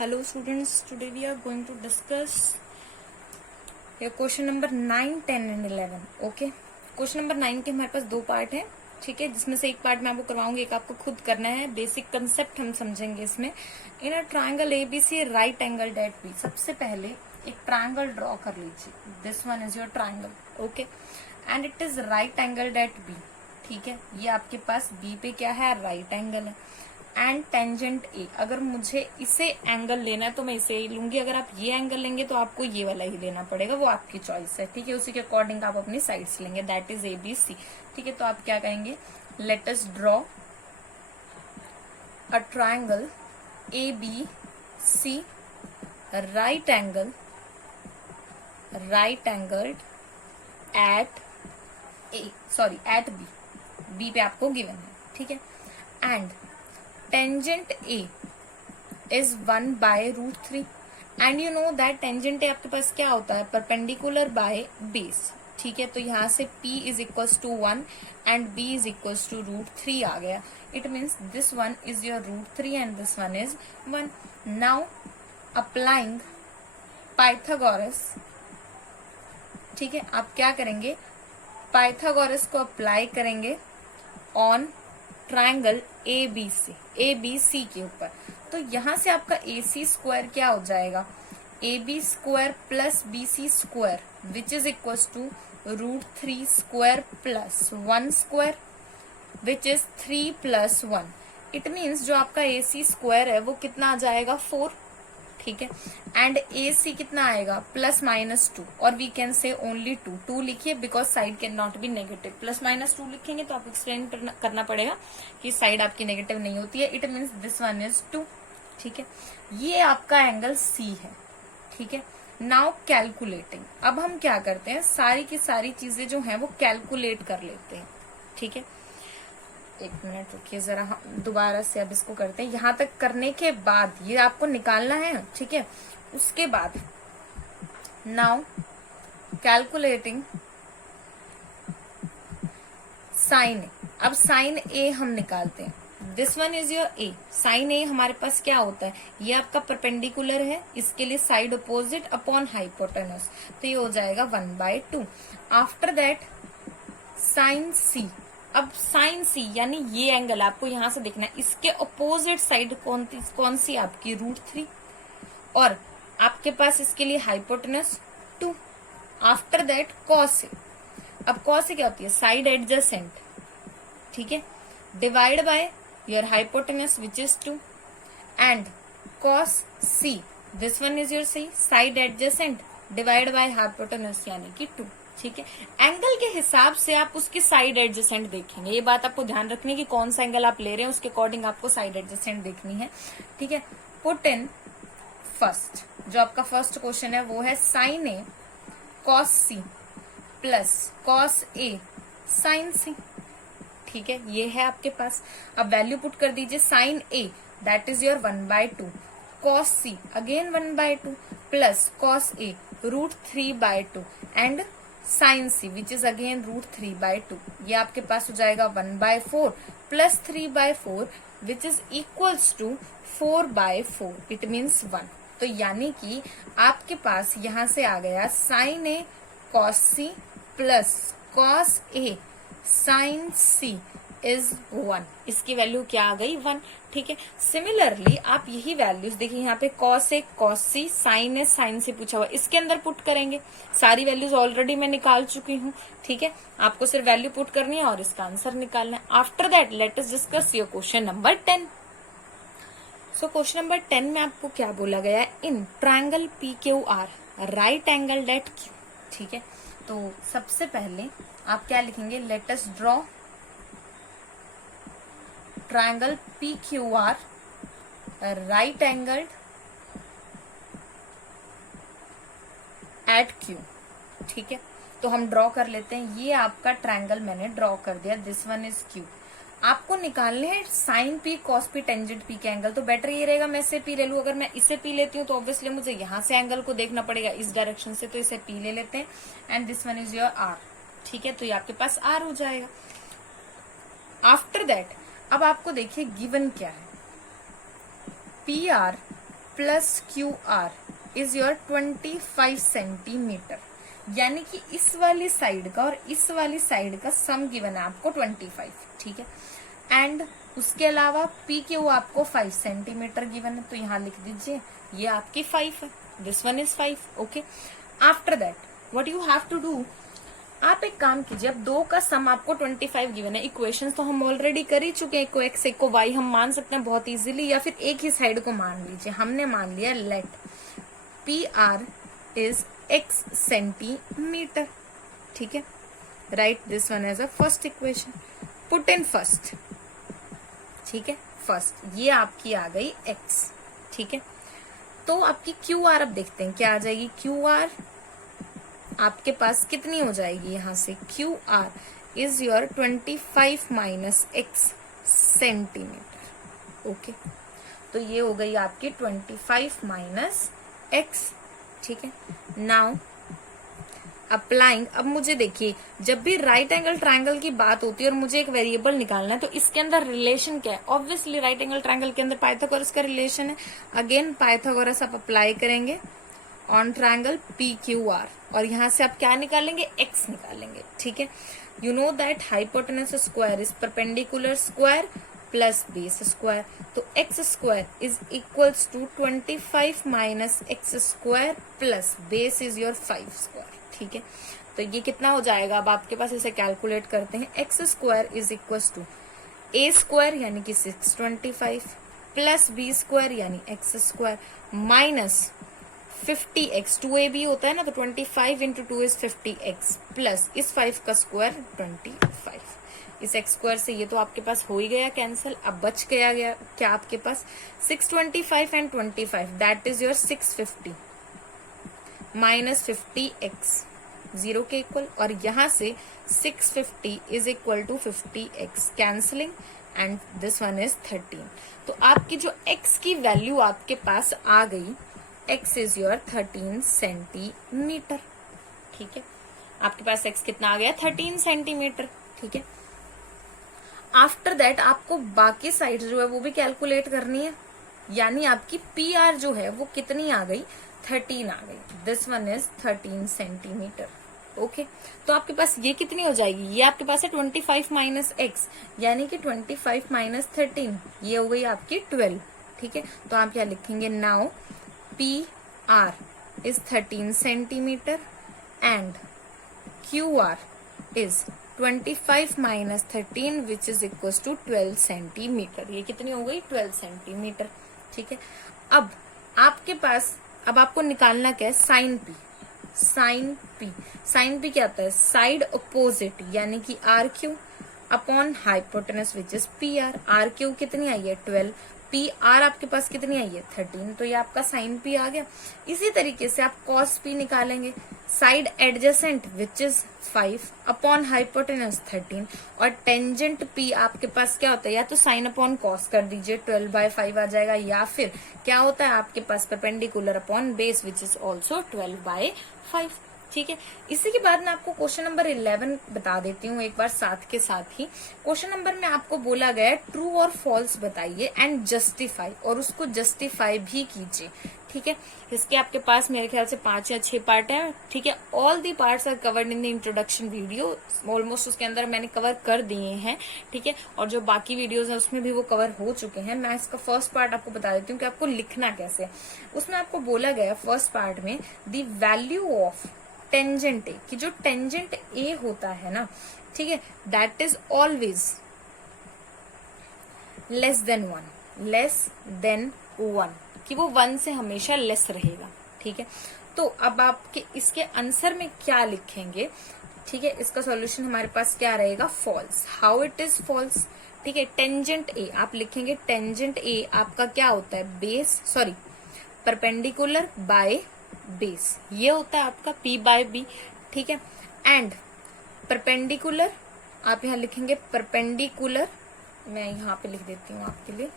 Hello students, today we are going to discuss your question number 9, 10 and 11. Okay, question number 9 के हमारे पास दो part है, ठीक है, जिसमें से एक पार्ट मैं आपको करवाऊंगी, एक आपको खुद करना है. बेसिक कंसेप्ट हम समझेंगे इसमें. In a triangle ABC right angle at B. सबसे पहले एक ट्राइंगल ड्रॉ कर लीजिए. This one is your triangle, okay, and it is right angle at B. ठीक है, ये आपके पास बी पे क्या है, राइट एंगल है. एंड टेंजेंट ए, अगर मुझे इसे एंगल लेना है तो मैं इसे ही लूंगी. अगर आप ये एंगल लेंगे तो आपको ये वाला ही लेना पड़ेगा, वो आपकी चॉइस है. ठीक है, उसी के अकॉर्डिंग आप अपनी साइड्स लेंगे. That is A B C. ठीक है, तो आप क्या कहेंगे, let us draw a triangle A B C right angled at B. B पे आपको गिवन है. ठीक है, and tangent A is 1/√3. And you know that tangent A आपके पास क्या होता है, परपेंडिकुलर बाय बेस. ठीक है, तो यहां से P is equals to 1 and B is equals to √3 आ गया. It means this one is your √3 and this one is 1. Now applying Pythagoras. ठीक है, आप क्या करेंगे, पाइथागोरस को अप्लाई करेंगे on triangle A B C के ऊपर. तो यहां से आपका ए सी स्क्वायर क्या हो जाएगा, A B square plus B C square which is equal to √3 square plus 1 square which is 3 + 1. It means जो आपका ए सी स्क्वायर है वो कितना आ जाएगा, 4. ठीक है, एंड ए सी कितना आएगा, +-2, और वी कैन से ओनली 2 लिखिए because side can not be negative. +-2 लिखेंगे तो आप एक्सप्लेन करना पड़ेगा कि साइड आपकी नेगेटिव नहीं होती है. It means this one is 2. ठीक है, ये आपका एंगल सी है. ठीक है, नाउ कैलकुलेटिंग. अब हम क्या करते हैं, सारी की सारी चीजें जो हैं वो कैलकुलेट कर लेते हैं. ठीक है, एक मिनट रुकिए जरा, हम दोबारा से अब इसको करते हैं. यहां तक करने के बाद ये आपको निकालना है. ठीक है, उसके बाद नाउ कैलकुलेटिंग साइन ए. अब साइन ए हम निकालते हैं. This one is your A. Sine A हमारे पास क्या होता है, ये आपका परपेंडिकुलर है, इसके लिए साइड अपोजिट अपॉन हाइपोटेनस, तो ये हो जाएगा 1/2. आफ्टर दैट साइन सी. अब साइन सी यानी ये एंगल आपको यहां से देखना है, इसके अपोजिट साइड कौन सी आपकी, √3, और आपके पास इसके लिए hypotenuse 2. After that cos A. अब कॉस ए क्या होती है, साइड एडजेसेंट. ठीक है, divide by your hypotenuse which is 2 and cos C. This one is your C, side adjacent divide by hypotenuse यानी कि 2. ठीक है, एंगल के हिसाब से आप उसकी साइड एडजेसेंट देखेंगे. ये बात आपको ध्यान रखनी है कि कौन सा एंगल आप ले रहे हैं उसके अकॉर्डिंग आपको साइड एडजेसेंट देखनी है. ठीक है, पुट इन फर्स्ट, जो आपका फर्स्ट क्वेश्चन है वो है sign A cos C plus cos A sine सी. ठीक है, ये है आपके पास. अब वैल्यू पुट कर दीजिए. Sine A that is your 1/2, cos C again 1/2 plus cos A √3/2 and sine C which is again √3/2. ये आपके पास हो जाएगा 1/4 plus 3/4 which is equals to 4/4. It means 1. तो यानी कि आपके पास यहां से आ गया sine A cos C plus cos A sine C is 1. इसकी वैल्यू क्या आ गई, 1. ठीक है, सिमिलरली आप यही वैल्यूज देखिए, यहाँ पे cos A cos C sign A sign से पूछा हुआ, इसके अंदर पुट करेंगे. सारी वैल्यूज ऑलरेडी मैं निकाल चुकी हूँ. ठीक है, आपको सिर्फ वैल्यू पुट करनी है और इसका आंसर निकालना है. After that let us discuss your question number 10. So question number 10 में आपको क्या बोला गया है, in triangle PQR right angle at Q. ठीक है, तो सबसे पहले आप क्या लिखेंगे, let us draw triangle PQR right angled at Q. ठीक है, तो हम ड्रॉ कर लेते हैं. ये आपका ट्राइंगल मैंने ड्रॉ कर दिया. This one is Q. आपको निकालने हैं sine P cos P tangent P के एंगल. तो बेटर ये रहेगा मैं इसे P ले लूं. अगर मैं इसे P लेती हूँ तो ऑब्वियसली मुझे यहां से एंगल को देखना पड़ेगा इस डायरेक्शन से, तो इसे P ले लेते हैं. And this one is your R. ठीक है, तो ये आपके पास R हो जाएगा. आफ्टर दैट अब आपको देखिए गिवन क्या है, PR plus Q R is your 25 centimetre, यानी कि इस वाली साइड का और इस वाली साइड का सम गिवन है आपको 25, ठीक है। एंड उसके अलावा पी क्यू आपको 5 सेंटीमीटर गिवन है, तो यहाँ लिख दीजिए ये आपकी 5 है, this one is 5, okay. After that what you have to do, आप एक काम कीजिए, अब दो का सम आपको 25 गिवन है, इक्वेशंस तो हम ऑलरेडी कर ही चुके हैं, एक को एक्स एक को वाई हम मान सकते हैं बहुत इजीली, या फिर एक ही साइड को मान लीजिए। हमने मान लिया let P R is x centimetre, ठीक है। Write this one as a first equation, put in first, ठीक है, फर्स्ट ये आपकी आ गई एक्स, ठीक है। तो आपकी क्यू आर अब देखते हैं क्या आ जाएगी। क्यू आर आपके पास कितनी हो जाएगी, यहां से Q R is your 25 minus x centimetre, okay. तो ये हो गई आपकी 25 माइनस एक्स, ठीक है। नाउ अप्लाइंग, अब मुझे देखिए जब भी राइट एंगल ट्रायंगल की बात होती है और मुझे एक वेरिएबल निकालना है तो इसके अंदर रिलेशन क्या है, ऑब्वियसली राइट एंगल ट्रायंगल के अंदर पाइथागोरस का रिलेशन है। अगेन पाइथागोरस आप अप्लाई करेंगे on triangle P Q R, और यहां से आप क्या निकालेंगे, एक्स निकालेंगे, ठीक है। You know that hypotenuse square is perpendicular square plus base square, तो x square is equals to 25 minus x square plus base is your 5 square, ठीक है। तो ये कितना हो जाएगा, अब आपके पास इसे कैलकुलेट करते हैं। X square is equals to a square यानी कि 625 प्लस बी स्क्वायर यानी x square minus 50x, 2ab होता है ना, तो 25 इंटू 2 इज 50x प्लस इस 5 का स्क्वायर 25, इस x स्क्वायर से ये तो आपके पास हो ही गया कैंसिल। अब बच गया क्या आपके पास 625 and 25, that is your 650 minus 50x, 0 के इक्वल, और यहां से 650 is equal to 50x cancelling and this one is 13। तो आपकी जो x की वैल्यू आपके पास आ गई, x इज योर 13 सेंटीमीटर, ठीक है। आपके पास x कितना आ गया, 13 सेंटीमीटर, ठीक है। आफ्टर दैट आपको बाकी साइड जो है वो भी कैलकुलेट करनी है, यानी आपकी पी आर जो है वो कितनी आ गई, 13 आ गई, this one is 13 centimetre, okay. तो आपके पास ये कितनी हो जाएगी, ये आपके पास है 25 माइनस एक्स, यानी कि 25 माइनस 13, ये हो गई आपकी 12, ठीक है। तो आप क्या लिखेंगे, now P R is 13 centimetre and Q R is 25 minus 13 which is equal to 12 centimetre, ये कितनी हो गई, 12 सेंटीमीटर, ठीक है। अब आपके पास, अब आपको निकालना क्या है, sine P. Sine P, sine P क्या होता है, साइड अपोजिट यानी कि R Q upon hypotenuse which is P R. R Q कितनी आई है 12, पी आर आपके पास कितनी आई है 13, तो ये आपका साइन पी आ गया। इसी तरीके से आप कॉस पी निकालेंगे, side adjacent which is 5 upon hypotenuse 13, और टेंजेंट पी आपके पास क्या होता है, या तो साइन अपॉन कॉस कर दीजिए 12/5 आ जाएगा, या फिर क्या होता है आपके पास perpendicular upon base which is also 12/5, ठीक है। इसी के बाद मैं आपको क्वेश्चन नंबर 11 बता देती हूँ एक बार साथ के साथ ही। क्वेश्चन नंबर में आपको बोला गया है ट्रू और फॉल्स बताइए एंड जस्टिफाई, और उसको जस्टिफाई भी कीजिए, ठीक है। इसके आपके पास मेरे ख्याल से 5 या 6 पार्ट है, ठीक है। All the parts are covered in the introduction video, almost उसके अंदर मैंने कवर कर दिए हैं, ठीक है। और जो बाकी वीडियोस हैं उसमें भी वो कवर हो चुके हैं। मैं इसका फर्स्ट पार्ट आपको बता देती हूँ कि आपको लिखना कैसे। उसमें आपको बोला गया फर्स्ट पार्ट में द वैल्यू ऑफ टेंजेंट ए, कि जो टेंजेंट ए होता है ना, ठीक है, that is always less than 1, less than 1, कि वो 1 से हमेशा लेस रहेगा, ठीक है। तो अब आपके इसके आंसर में क्या लिखेंगे, ठीक है, इसका सॉल्यूशन हमारे पास क्या रहेगा, false. How it is false, ठीक है। टेंजेंट ए आप लिखेंगे, टेंजेंट ए आपका क्या होता है, base, sorry perpendicular by base, ये होता है आपका P बाय B, ठीक है। एंड परपेंडिकुलर आप यहां लिखेंगे, परपेंडिकुलर मैं यहां पे लिख देती हूँ आपके लिए,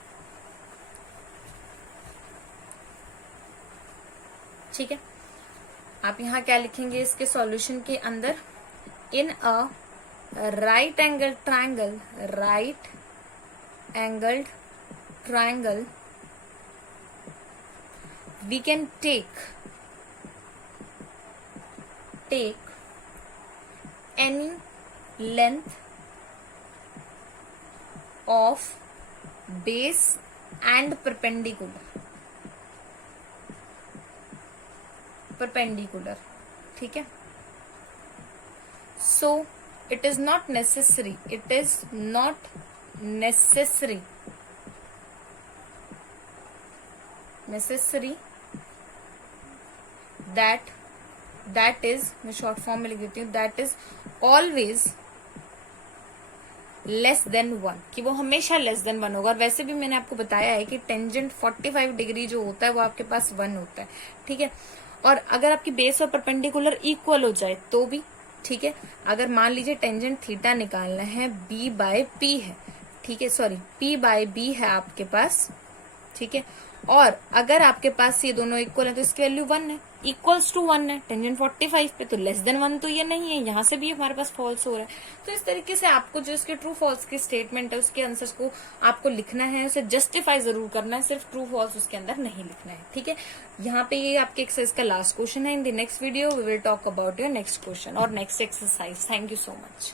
ठीक है। आप यहां क्या लिखेंगे इसके सॉल्यूशन के अंदर, in a right angle triangle, right angled triangle we can take any length of base and perpendicular, ठीक है. So it is not necessary that is, मैं शॉर्ट फॉर्म में लिख देती हूँ, that is always less than 1, कि वो हमेशा लेस देन 1 होगा. और वैसे भी मैंने आपको बताया है कि टेंजेंट 45 डिग्री जो होता है वो आपके पास 1 होता है, ठीक है. और अगर आपकी बेस और परपेंडिकुलर इक्वल हो जाए तो भी ठीक है. अगर मान लीजिए टेंजेंट थीटा निकालना है, b बाय p है, ठीक है, सॉरी p बाय b है आपके पास, ठीक है. और अगर आपके पास ये दोनों इक्वल है तो इसकी वैल्यू 1 है, इक्वल्स टू 1 है टेंजेंट 45 पे, तो लेस देन 1 तो ये नहीं है, यहाँ से भी हमारे पास फॉल्स हो रहा है. तो इस तरीके से आपको जो इसके ट्रू फॉल्स की स्टेटमेंट है उसके आंसर्स को आपको लिखना है, उसे जस्टिफाई जरूर करना है, सिर्फ ट्रू फॉल्स उसके अंदर नहीं लिखना है, ठीक है. यहाँ पे ये आपके एक्सरसाइज का लास्ट क्वेश्चन है. In the next video we will talk about your next question और next exercise. Thank you so much.